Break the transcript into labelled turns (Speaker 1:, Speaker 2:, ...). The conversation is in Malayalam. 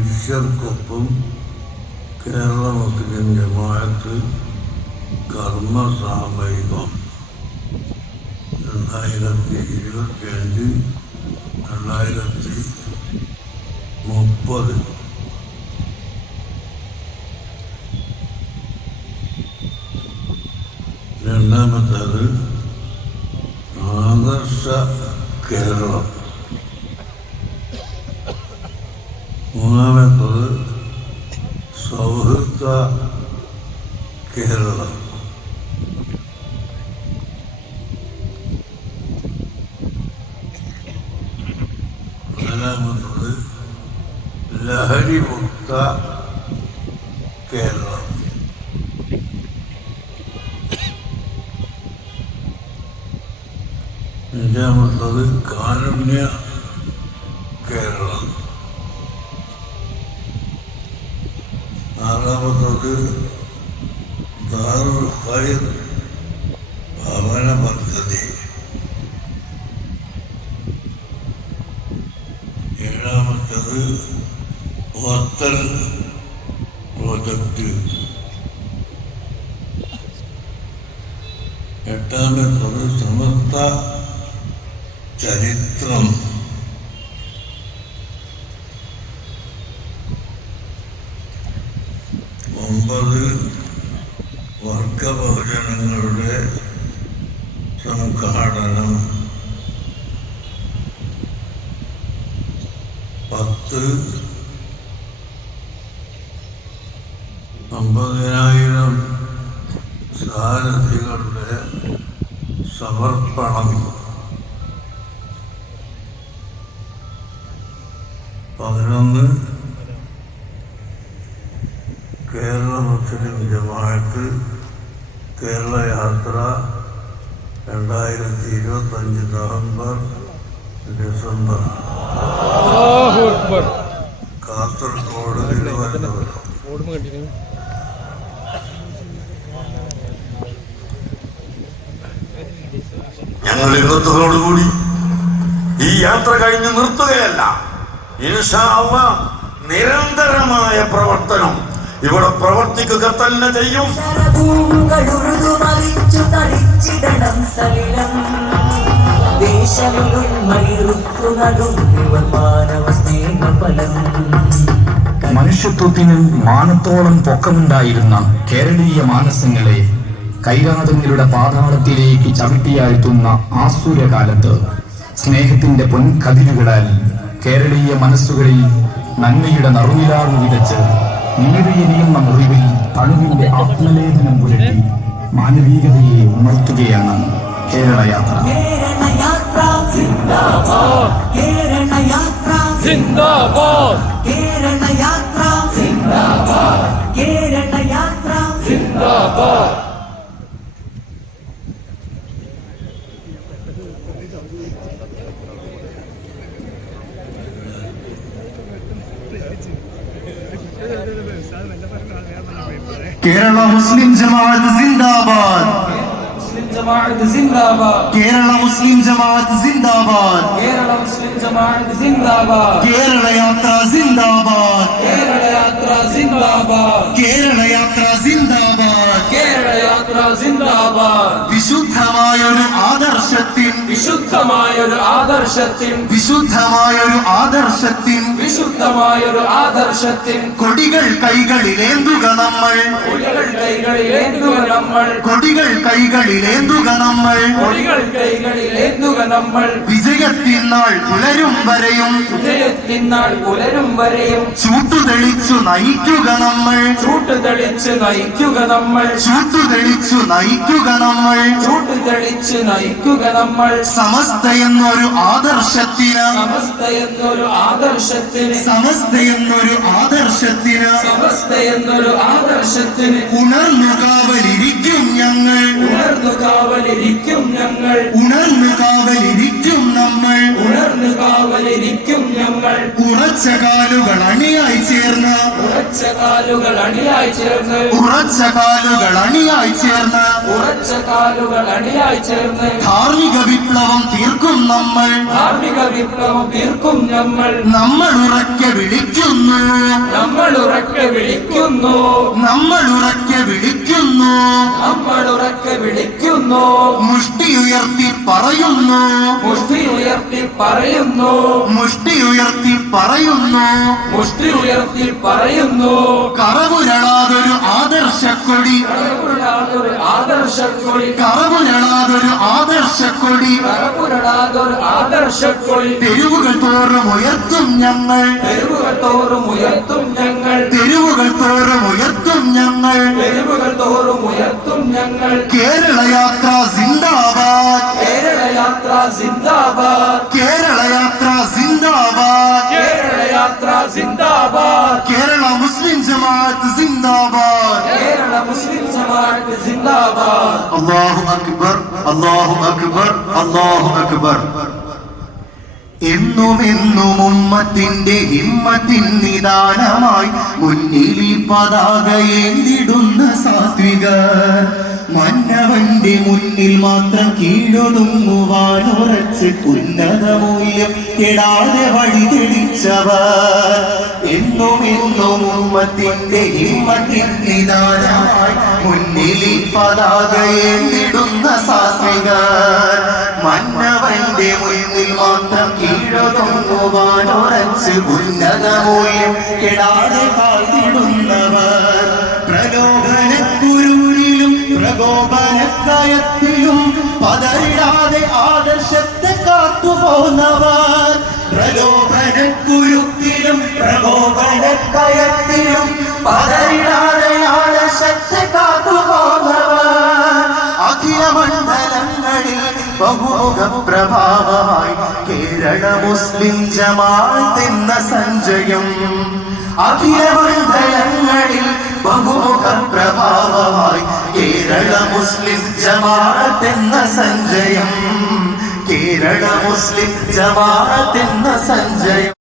Speaker 1: മനുഷ്യർക്കൊപ്പം കേരള മുസ്ലിം ജമാഅത്ത് കർമ്മ സാമയികം രണ്ടായിരത്തി ഇരുപത്തിയഞ്ച് രണ്ടായിരത്തി മുപ്പത്. രണ്ടാമത്തത് ആദർശ കേരളം. മൂന്നാമത്തത് സൗഹൃദ കേരളം നാലാമത്തത് ലഹരിമുക്ത കേരളം അഞ്ചാമത്തത് കാരുണ്യ ആറാമത്തത് ദാറുൽ ഖൈർ ഭവന പദ്ധതി ഏഴാമത്തത് ഹോസ്റ്റൽ പ്രോജക്റ്റ് എട്ടാമത്തത് സമസ്ത ചരിത്രം ഒമ്പത് വർഗബഹുജനങ്ങളുടെ സംഘാടനം. പത്ത് അമ്പതിനായിരം സാരഥികളുടെ സമർപ്പണം. പതിനൊന്ന് കേരള മുസ്ലിം ജമാഅത്ത് കേരള യാത്ര രണ്ടായിരത്തി ഇരുപത്തഞ്ച് നവംബർ ഡിസംബർ. കാസർഗോഡ് തിരുവനന്തപുരം.
Speaker 2: ഞങ്ങൾ ഇന്നത്തോടുകൂടി ഈ യാത്ര കഴിഞ്ഞ് നിർത്തുകയല്ല. ഇൻഷാ നിരന്തരമായ പ്രവർത്തനം ഇവിടെ പ്രവർത്തിക്കുക തന്നെ ചെയ്യും.
Speaker 3: മനുഷ്യത്വത്തിന് മാനത്തോളം പൊക്കമുണ്ടായിരുന്ന കേരളീയ മാനസങ്ങളെ കൈരാതങ്ങളുടെ പാതാളത്തിലേക്ക് ചവിട്ടിയാഴ്ത്തുന്ന ആസുരകാലത്ത് സ്നേഹത്തിന്റെ പൊൻകതിരുകളാൽ കേരളീയ മനസ്സുകളിൽ നന്മയുടെ നറുനിലാവ് വിതച്ച് നീറിയെരിയുന്ന മുറിവിൽ തണുവിന്റെ ആത്മലേഖനം പുരട്ടി മാനവീകതയെ ഉണർത്തുകയാണ് കേരളയാത്ര.
Speaker 4: കേരളയാത്ര സിന്ദാബാദ്. കേരളയാത്ര
Speaker 5: സിന്ദാബാദ്.
Speaker 4: കേരളയാത്ര സിന്ദാബാദ് കേരളയാത്ര
Speaker 5: സിന്ദാബാദ്
Speaker 6: കേരള മുസ്ലിം ജമാഅത്ത് സിന്ദാബാദ്. കേരള മുസ്ലിം ജമാഅത്ത് സിന്ദാബാദ്.
Speaker 7: കേരള മുസ്ലിം ജമാഅത്ത് സിന്ദാബാദ്.
Speaker 6: കേരള യാത്ര സിന്ദാബാദ്.
Speaker 7: കേരള യാത്ര സിന്ദാബാദ്.
Speaker 6: കേരള യാത്ര സിന്ദാബാദ്.
Speaker 7: കേരള യാത്ര സിന്ദാബാദ്.
Speaker 6: വിശുദ്ധമായൊരു ആദർശത്തിൻ
Speaker 7: വിശുദ്ധമായൊരു ആദർശത്തിൻ
Speaker 6: വിശുദ്ധമായൊരു ആദർശത്തിൻ
Speaker 7: വിശുദ്ധമായൊരു ആദർശത്തിൻ
Speaker 6: കൊടികൾ കൈകളിലേന്തുക നമ്മൾ?
Speaker 7: കൊടികൾ കൈകളിലേന്തുക നമ്മൾ?
Speaker 6: കൊടികൾ കൈകളിലേന്തുക നമ്മൾ?
Speaker 7: കൊടികൾ കൈകളിലേന്തുക നമ്മൾ?
Speaker 6: വിജയത്തിനാൾ പുലരും വരെയും
Speaker 7: വിജയത്തിനാൾ പുലരും വരെയും
Speaker 6: ചൂട്ടുതെളിച്ചു നയിക്കുക നമ്മൾ?
Speaker 7: ചൂട്ട് തെളിച്ച് നയിക്കുക നമ്മൾ?
Speaker 6: ചൂട്ടുതെളിച്ചു നയിക്കുക നമ്മൾ?
Speaker 7: ചൂട്ട് തെളിച്ച് നയിക്കുക നമ്മൾ?
Speaker 6: സമസ്ത എന്നൊരു ആദർശത്തിന്
Speaker 7: സമസ്ത എന്നൊരു ആദർശത്തിന്
Speaker 6: സമസ്ത എന്നൊരു ആദർശത്തിന്
Speaker 7: സമസ്ത എന്നൊരു ആദർശത്തിന്
Speaker 6: ഉണർന്നു കാവലിരിക്കും ഞങ്ങൾ.
Speaker 7: ഉണർന്നു കാവലിരിക്കും ഞങ്ങൾ.
Speaker 6: ഉണർന്നു കാവലിരിക്കും നമ്മൾ.
Speaker 7: ഉണർന്നു കാവലിരിക്കും ഞങ്ങൾ.
Speaker 6: ഉറച്ച ഉറച്ച കാലുകൾ അണിയായി ചേർന്ന്
Speaker 7: ഉറച്ച കാലുകൾ അണിയായി ചേർന്ന്
Speaker 6: ഉറച്ച കാലുകൾ അണിയായി ചേർന്ന്
Speaker 7: ഉറച്ച കാലുകൾ അണിയായി ചേർന്ന്
Speaker 6: ധാർമ്മിക വിപ്ലവം തീർക്കും നമ്മൾ.
Speaker 7: ധാർമ്മിക വിപ്ലവം തീർക്കും നമ്മൾ.
Speaker 6: നമ്മൾ ഉറക്കെ വിളിക്കുന്നു.
Speaker 7: നമ്മൾ ഉറക്കെ വിളിക്കുന്നു.
Speaker 6: നമ്മൾ ഉറക്കെ വിളിക്കുന്നു.
Speaker 7: നമ്മൾ ഉറക്കെ വിളിക്കുന്നു.
Speaker 6: മുഷ്ടി ഉയർത്തി പറയുന്നു.
Speaker 7: മുഷ്ടി ഉയർത്തി പറയുന്നു.
Speaker 6: മുഷ്ടി ഉയർത്തി പറയുന്നു
Speaker 7: മുഷ്ടി ഉയർത്തി പറയുന്നു.
Speaker 6: കറവുരളാതൊരു ആദർശക്കൊടി.
Speaker 7: കറപുരടാതൊരു ആദർശക്കൊടി.
Speaker 6: കറവുരളാതൊരു ആദർശക്കൊടി.
Speaker 7: കറവുരളാതൊരു ആദർശക്കൊടി.
Speaker 6: തെരുവുകൾ തോറും ഉയർത്തും ഞങ്ങൾ.
Speaker 7: തെരുവുകൾ തോറും ഉയർത്തും ഞങ്ങൾ.
Speaker 6: തെരുവുകൾ തോറും ഉയർത്തും ഞങ്ങൾ.
Speaker 7: തെരുവുകൾ തോറും ഉയർത്തും ഞങ്ങൾ.
Speaker 6: കേരള യാത്ര സിന്ദാബാദ്.
Speaker 7: കേരള യാത്ര സിന്ദാബാദ്.
Speaker 6: കേരള സിന്ദാബാദ്
Speaker 7: കേരള
Speaker 6: മുസ്ലിം ജമാഅത്ത് സിന്ദാബാദ്
Speaker 7: കേരള മുസ്ലിം ജമാഅത്ത് സിന്ദാബാദ്
Speaker 6: അല്ലാഹു അക്ബർ അല്ലാഹു അക്ബർ അല്ലാഹു അക്ബർ. എന്നും എന്നും ഉമ്മത്തിന്റെ ഹിമ്മത്തിൻ നിദാനമായി മുന്നിൽ ഈ പതാക ഏന്തിടുന്ന സാത്വികർ. മന്നവന്റെ മുന്നിൽ മാത്രം കീഴൊതുങ്ങുവാൻ ഉറച്ച് ഉന്നത മൂല്യം കെടാതെ വഴി തെളിച്ചവർ എന്നും എന്നും ഉമ്മത്തിന്റെ ഹിമ്മത്തിൻ നിദാനമായി മുന്നിൽ പതാകയെ നിടുന്ന സാത്വികർ മന്നവന്റെ മുന്നിൽ മാത്രം കീഴൊതുങ്ങുവാൻ ഉറച്ച് ഉന്നത മൂല്യം കെടാതെ കാത്തിടുന്നവർ കാത്തുപോന്നവർ പ്രലോഭനക്കുരുക്കിലും പതറിടാതെയാണ് ശക്തി കാത്തു കാത്തുപോന്നവർ. അഖില മണ്ഡലങ്ങളിൽ ബഹുമുഖ പ്രഭാവമായി കേരള മുസ്ലിം ജമാഅത്ത് എന്ന സഞ്ജയം അഖില മണ്ഡലങ്ങളിൽ ബഹുമുഖ പ്രഭാവമായി കേരള മുസ്ലിം ജമാഅത്ത് എന്ന സഞ്ജയം കേരള മുസ്ലിം ജമാഅത്ത് എന്ന സഞ്ജയം